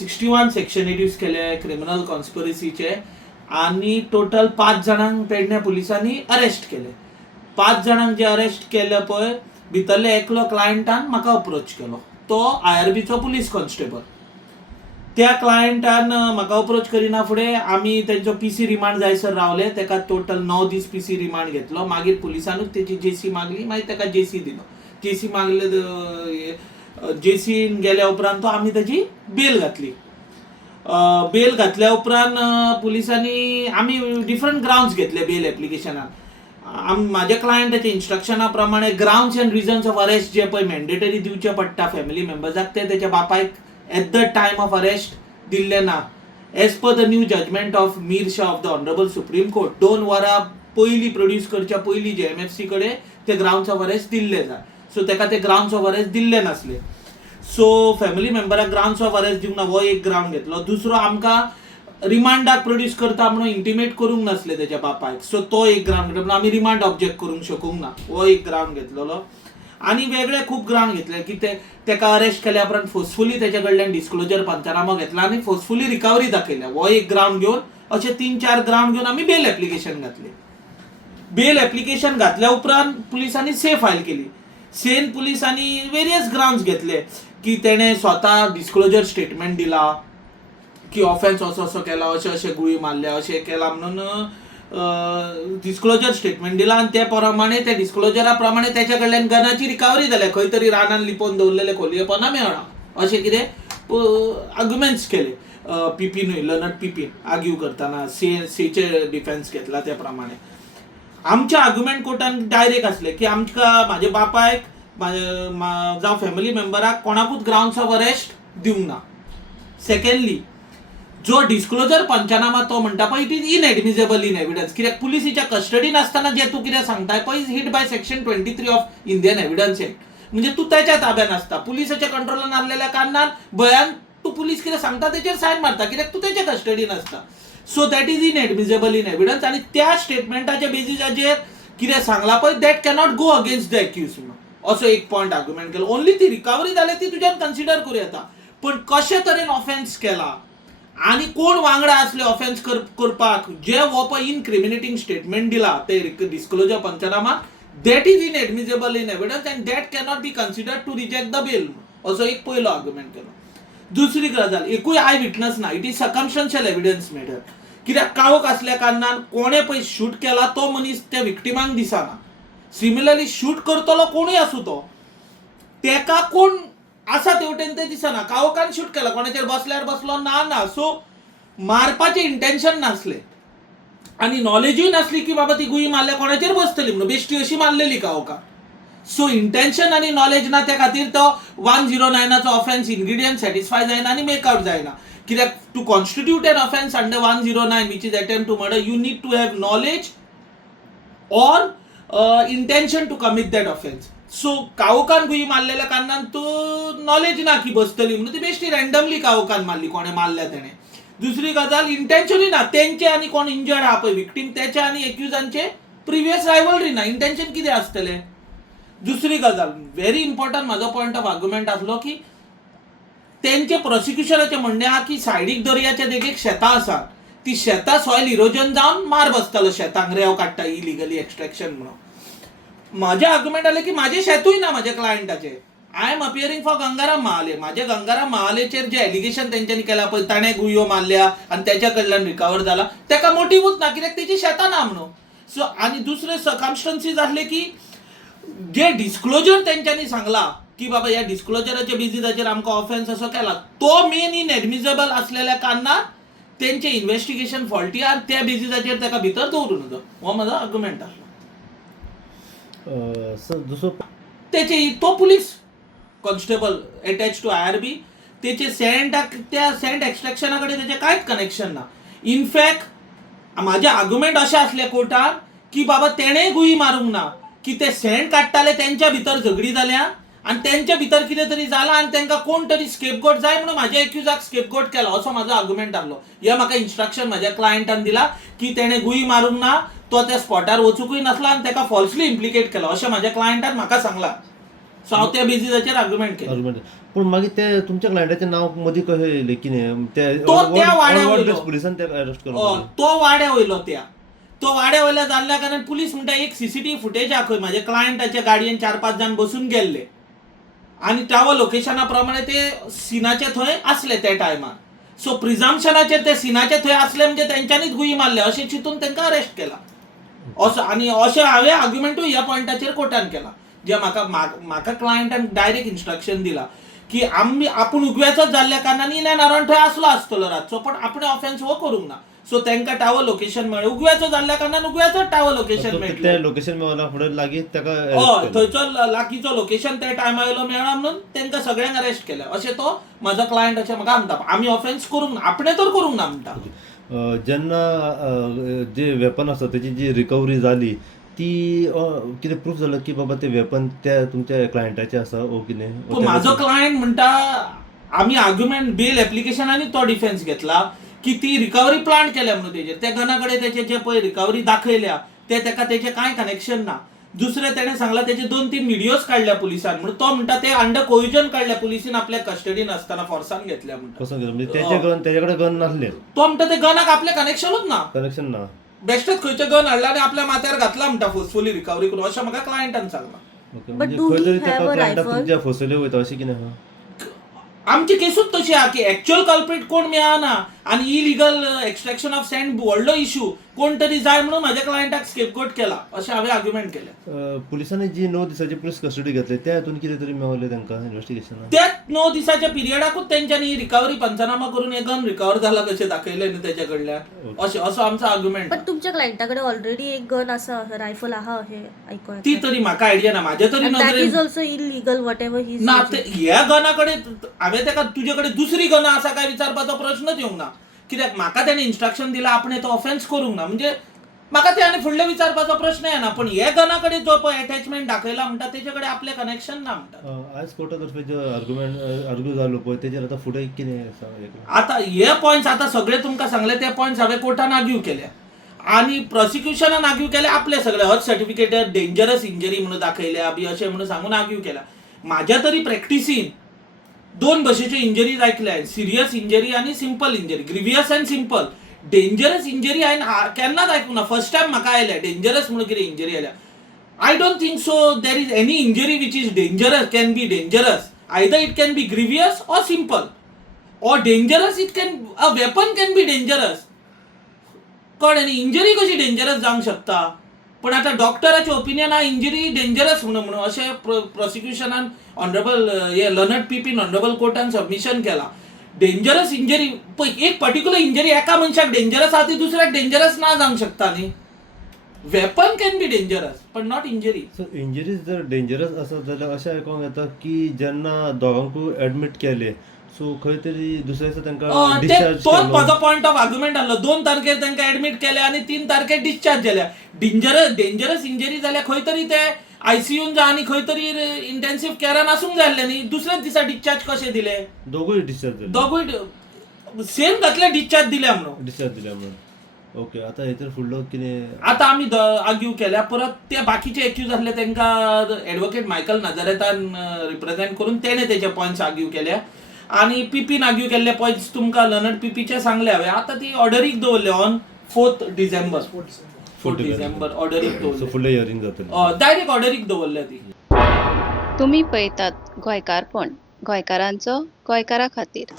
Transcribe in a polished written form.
61 section use केले criminal कॉन्स्पिरसीचे आणि total 5 जाणांक पेडणे पुलिसांनी अरेस्ट केले. 5 जाणांक जे अरेस्ट केले पळय भितरले एकलो क्लायंटान म्हाका अप्रोच केलो. तो IRBचो पुलीस कॉन्स्टेबल. त्या क्लायंटान म्हाका अप्रोच करिना फुडें आमी तेंचो PC रिमांड जायसर रावले. तेका टोटल 9 दीस PC रिमांड घेतलो. मागीर पुलिसानूच तेची JC मागली. मागीर तेका JC दिलो. JC मागले JCन गेल्या उपरांत आमी तेची बेल घातली. बेल घातल्या उपरांत पुलिसांनी आमी डिफरंट ग्राउंड्स घेतले बेल एप्लिकेशनान. माझ्या क्लायंटाच्या इन्स्ट्रक्शना प्रमाणे grounds and reasons of arrest जे पळय मॅन्डेटरी दिवचे पडटा फॅमिली मेंबर्साक ते तेच्या बापायक at the time of arrest दिल्ले ना. As per the new judgement of Mir Shah of the honourable Supreme Court 2 वरां पयलीं प्रोड्यूस करच्या पयलीं JMFC कडेन ते ग्राउंड्स ऑफ अरेस्ट दिल्ले जाय. सो तेका ते ग्राउंड्स ऑफ अरेस्ट दिल्ले नासले. सो फॅमिली मेंबराक ग्राउंड्स ऑफ अरेस्ट दिवंक ना हो एक ग्राउंड घेतलो. दुसरो आमकां रिमांडाक प्रोड्यूस करता म्हणून इंटिमेट करूंक नासले तेच्या बापायक. सो तो एक ग्राउंड घेतलो. आमी रिमांड ऑब्जेक्ट करूंक शकूंक ना हो एक ग्राउंड घेतलेलो. आणि वेगळे खूप ग्राउंड घेतले की तेका अरेस्ट केल्या उपरांत फोर्सफुली तेच्या कडल्यान डिस्क्लोजर पंचनामा घेतला आणि फोर्सफुली रिकवरी दाखयल्या. हो एक ग्राउंड घेवन अशे 3-4 ग्राउंड घेवन आमी बेल एप्लिकेशन घातले. बेल एप्लिकेशन घातल्या उपरांत पुलिसांनी से फायल केली. सेन पुलिसांनी वेरियस ग्राउंड्स घेतले की तेणे स्वता डिस्क्लोजर स्टेटमेंट दिला की ऑफेन्स असो केला, अशे गुळी मारल्या, अशें केला म्हणून डिस्क्लोजर स्टेटमेंट दिला. आणि त्या प्रमाणे त्या डिस्क्लोजरा प्रमाणे त्याच्या कडल्यान गनाची रिकवरी जाल्या. खंय तरी रानान लिपोवन दवरलेले खोलये पोना मेळ्ळा अशें कितें आर्ग्युमेंट्स केले. पिपीनूय लनट पिपीन आर्ग्यू करतना सेचे डिफेन्स घेतला त्या प्रमाणे. आमचे आर्ग्युमेंट कोर्टान डायरेक्ट असले की आमकां म्हाज्या बापायक जावं फॅमिली मेंबराक कोणाकूच ग्राउंड्स ऑफ अरेस्ट दिवंक ना. सेकंडली जो डिस्क्लोजर पंचनामा तो म्हणटा पळय it is inadmissible in evidence. कित्याक पुलिसीच्या कस्टडीन आसतना जे तूं कितें सांगताय पळय is hit by section 23 of Indian evidence act. म्हणजे तूं त्याच्या ताब्यान आसता, पुलिसाच्या कंट्रोलान आसलेल्या कारणान भयान तूं पुलीस कितें सांगता तेचेर सायन मारता कित्याक तूं तेच्या कस्टडीन आसता. So that is inadmissible in evidence. आणि त्या स्टेटमेंटाच्या बेसिसाचेर कितें सांगला पळय that cannot go against the accused म्हणून असो एक पॉयंट आर्ग्युमेंट केलो. ओन्ली ती रिकवरी जाली ती तुज्यान कन्सिडर करूं येता. पण कशे तरेन ऑफेन्स केला आणि कोण वांगडा असले ऑफेन्स करपाक जे हो पळय इनक्रिमिनेटिंग स्टेटमेंट दिला ते disclosure panchnama that is inadmissible in evidence and that cannot be considered to reject the bail असो एक पयलो आर्ग्युमेंट केलो. दुसरी गजाल एकूय आय विटनस ना. It is circumstantial evidence matter. कित्याक काळोख असल्या कारणान कोणे पळय शूट केला तो मनीस त्या विक्टिमांक दिसना. सिमिलरली शूट करतलो कोणूय आसूं तो तेका कोण आसा तेवटेन ते दिसना. काळोखान शूट केला कोणाचेर बसल्यार बसलो ना. सो मारपाचे इंटेन्शन नासले आणि नॉलेजूय नासली की बाबा ती गुळी मारल्या कोणाचेर बसतली म्हणून बेश्टी अशी मारलेली काळोखान. सो इंटेन्शन आणि नॉलेज ना त्या खातीर तो 109 ऑफेन्स इन्ग्रेडियंट सॅटिस्फाय जायना आणि मेकआउट जायना. कित्याक to constitute an offence under 109 which is attempt to murder you need to have knowledge or intention to commit that offence. So काळोखान गुळी मारलेल्या कारणान तो नॉलेज ना की बसतली म्हणून ती बेश्टी रँडमली काळोखान मारली कोणे मारल्या तेणे. दुसरी गजाल इंटेन्शनूय ना तेंचे आणि कोण इंजर्ड आहा पळय विक्टीम त्याच्या आणि एक्युजांचे प्रिव्हियस रायवलरी ना. इंटेन्शन कितें आसतले. दुसरी गजाल व्हेरी इम्पॉर्टंट म्हाजो पॉयंट ऑफ आर्ग्युमेंट आसलो की तेंचे प्रोसिक्युशनाचे म्हणणे आहा की सायडीक दर्याच्या देगेक शेतां आसात ती शेतां सॉयल इरोजन जावन मार बसतलो शेतांक रेंव काडटा इलिगली एक्सट्रॅक्शन म्हणून. माझे आर्ग्युमेंट आले की माझे शेतूय ना माझ्या क्लायंटाचे. I am appearing for Gangaram Mahale. माझे गंगाराम महालेचेर जे एलिगेशन तेंच्यांनी केला पळय ताणें गुळयो मारल्या आणि त्याच्या कडल्यान रिकवर जाला तेका मोटिवूच ना कित्याक तेची शेतां ना म्हणून. सो आणि दुसरे सर्कमस्टन्सीस आसले की जे डिस्क्लोजर तेंच्यांनी सांगला की बाबा या डिस्क्लोजराच्या बेसिसाचेर आमकां ऑफेन्स असो केला तो मेन इनएडमिसेबल असलेल्या कारणान तेंचे इन्व्हेस्टिगेशन फॉल्टी आणि त्या बेसिसाचेर तेका भितर दवरूं नजो. हो माझा आर्ग्युमेंट आसलो. त्याचे तो police constable attach to IRB त्याचे त्या सेंट एक्सट्रॅक्शनाकडे त्याचे कांयच कनेक्शन ना. इनफॅक्ट माझे आर्ग्युमेंट असे असले कोर्टान की बाबा तेणेय गुळी मारूंक ना की ते सेंट काडटाले त्यांच्या भितर झगडी जाल्या आणि त्यांच्या भितर कितें तरी जाला आणि तांकां कोण तरी स्केपगोट जाय म्हणून माझ्या एक्युजाक स्केपगोट केला असो माझो आर्ग्युमेंट आसलो. हे म्हाका इन्स्ट्रक्शन माझ्या क्लायंटान दिला की तेणे गुळी मारूंक ना तो त्या स्पॉटार वचूकूय नासला आणि ताका फॉल्सली इम्प्लिकेट केला अशें माझ्या क्लायंटान म्हाका सांगला. सो हांव त्या बेजिसाचेर आर्ग्युमेंट केलें. आर्ग्युमेंट पूण मागीर ते तुमच्या क्लायंटाचें नांव मदीं कशें येयलें कितें तो त्या वाड्या वयलो. पुलिसान ते अरेस्ट हय, केलो. तो वाड्या वयलो तो वाड्या वयल्या जाल्ल्या कारणान पुलीस म्हणटा एक सीसीटीव्ही फुटेज आहा खंय म्हाज्या क्लायंटाच्या गाडयेन 4-5 जाण बसून गेल्ले आनी त्या लोकेशना प्रमाणे ते सिनाचे थंय असले त्या टायमार. सो प्रिझम्पशनाचेर ते सिनाचे थंय असले म्हणजे तेंच्यांनीच गुयी मारले अशें चिंतून तांकां अरेस्ट केला. असो आनी अशें हांवें आर्ग्युमेंटूय ह्या पॉयंटाचेर कोर्टान केला जे म्हाका क्लायंटान डायरेक्ट इन्स्ट्रक्शन दिला की आपूण उगव्याचोच जाल्ल्या कारणान इन एंड अराउंड थंय आसलो आसतलो रातचो पण आपणे ऑफेन्स हो करूंक ना. सो तांकां टावर लोकेशन मेळ्ळें उगव्याचो जाल्ल्या कारणान उगव्याचो टावर लोकेशन मेळटलें. ते लोकेशन मेळना फुडें लागीं ताका हय थंयचो लागींचो लोकेशन त्या टायमा येयलो मेळना म्हणून तांकां सगळ्यांक अरेस्ट केलें अशें तो म्हजो क्लायंट अशें म्हाका म्हणटा. आमी ऑफेन्स करूंक ना आपणे तर करूंक ना म्हणटा. जेन्ना जे वेपन आसा तेची जी रिकवरी जाली ती कितें प्रूफ जालो की बाबा ते वेपन त्या तुमच्या क्लायंटाचे आसा ओ कितें? तो म्हाजो क्लायंट म्हणटा आमी आर्ग्युमेंट बेल एप्लिकेशनांनी तो डिफेन्स घेतला की ती रिकवरी प्लांट केल्या म्हणून तेजेर त्या गना कडेन तेचे जे पळय रिकवरी दाखयल्या ते ताका तेजें कांय कनेक्शन ना. दुसरें तेणें सांगलां तेचे 2-3 व्हिडियोज काडल्या पुलिसान म्हणून तो म्हणटा ते अंडर कोविजन काडल्या पुलिसीन आपल्या कस्टडीन आसतना फोर्सान घेतल्या म्हणटा. कसो म्हणजे तेजे कडेन गन नासले तो म्हणटा ते गनाक आपले कनेक्शनूच ना कनेक्शन ना बेश्टेच खंयचे गन हाडला आनी आपल्या माथ्यार घातला म्हणटा फोर्सफुली रिकवरी करून अशें म्हाका क्लायंटान सांगलां. ओके But म्हणजे do खंय we तरी have ताका a क्लायंटाक rifle? तुमच्या फसयले वयता अशें कितें आहा? आमची केसूच तशी आहा की एक्च्युअल कल्प्रिट कोण मेळना आनी इलिगल एक्स्ट्रॅक्शन ऑफ सँड व्हडलो इश्यू कोण तरी जाय म्हणून म्हाज्या क्लायंटाक स्केपगोट केला अशें हांवें आर्ग्युमेंट केलें. पुलिसांनी जी 9 दिसाची पुलीस कस्टडी घेतली त्या हातून कितें तरी मेळलें तांकां इन्व्हेस्टिगेशनान? त्याच 9 दिसाच्या पिरियडाकूच तेंच्यांनी रिकवरी पंचनामा करून हे गन रिकवर जाला कशें दाखयलें न्ही तेच्या कडल्यान असो आमचो आर्ग्युमेंट. पण तुमच्या क्लायंटाकडे ऑलरेडी एक गन आसा रायफल आहा हे ऐकून ती तरी म्हाका आयडिया ना म्हाज्या तरी दॅट इज नदरेन ऑल्सो इलिगल वॉट एव्हर ही ना. ह्या गना कडेन हांवें ताका तुजे कडेन दुसरी गना आसा काय विचारपाचो प्रश्नच येवंक ना कित्याक म्हाका तेणें इन्स्ट्रक्शन दिलां आपणे तो ऑफेन्स करूंक ना म्हणजे म्हाका ते आनी फुडले विचारपाचो प्रश्न येना. पण हे गना कडेन जो पळय अटॅचमेंट दाखयला म्हणटा तेजे कडेन आपले कनेक्शन ना म्हणटा. आयज कोर्टा तर्फे जो आर्ग्यू जालो पळय तेजेर आतां फुडें कितें आसा? आतां हे पॉयंट्स आतां सगळे तुमकां सांगले ते पॉयंट्स हांवें कोर्टान आर्ग्यू केल्या आनी प्रोसिक्युशनान आर्ग्यू केले आपले सगळे हज सर्टिफिकेटर डेंजरस इंजरी म्हणून दाखयल्या बी अशें म्हणून सांगून आर्ग्यू केला. म्हाज्या तरी प्रॅक्टिसीन 2 भशेच्यो इंजरीज आयकल्या सिरियस इंजरी आनी simple injury grievous and simple. Dangerous injury हांवें केन्नाच आयकूंक ना फर्स्ट टायम म्हाका आयल्या डेंजरस म्हणून कितें इंजरी आयल्या. I don't think so there is any injury which is dangerous can be dangerous either it can be grievous or simple or dangerous it can a weapon can be dangerous. कळ्ळें न्ही injury कशी dangerous जावंक शकता पण आता डॉक्टराचें opinion हा injury dangerous म्हणून अशें प्रोसिक्युशनान ऑनरेबल हे लर्नड पीपीन ऑनरेबल कोर्टान सबमिशन केला. डेंजरस इंजरी एक पर्टिक्युलर इंजरी एका मनशाक डेंजरस आहा ती दुसऱ्याक डेंजरस ना जावंक शकता न्ही. वेपन कॅन बी डेंजरस पण नॉट इंजरी. सो इंजरीज जर डेंजरस आसत जाल्यार अशें आयकोंक येता की जेन्ना दोगांकूय एडमीट केले सो खंय तरी दुसऱ्या दिसा तांकां डिस्चार्ज तोच म्हजो पॉयंट ऑफ आर्ग्युमेंट आहलो. 2 तारखेर तांकां एडमीट केले आनी 3 तारखेर डिस्चार्ज जाल्या. डेंजरस इंजरी जाल्यार खंय तरी ते आयसीयून जा आनी खंय तरी इंटेन्सिव्ह केअरान आसूंक जाय आसलें न्ही. दुसऱ्याच दिसा डिस्चार्ज कशें दिले? दोगूय डिस्चार्ज जाले. दोगूय सेम घातले डिस्चार्ज दिल्या म्हणून. डिस्चार्ज दिल्या म्हणून. ओके आतां हेचेर फुडलो कितें? आतां आमी आर्ग्यू केल्या परत ते बाकीचे एक्यूज आसले तांकां एडवोकेट मायकल नाझारेतान रिप्रेझेंट करून तेणे तेचे पॉयंट्स आर्ग्यू केले आनी पीपीन आर्ग्यू केल्ले पॉयंट्स तुमकां लर्नड पीपीचे सांगले हांवें. आतां ती ऑर्डरीक दवरले ऑन 4 डिसेंबर. 4 डिसेंबर ऑर्डरीक सो दवरले फुडलें हियरींग जातलें. डायरेक्ट ऑर्डरीक दवरले ती. तुम्ही पळयतात गोंयकारपण गोंयकारांचो गोंयकारा खातीर.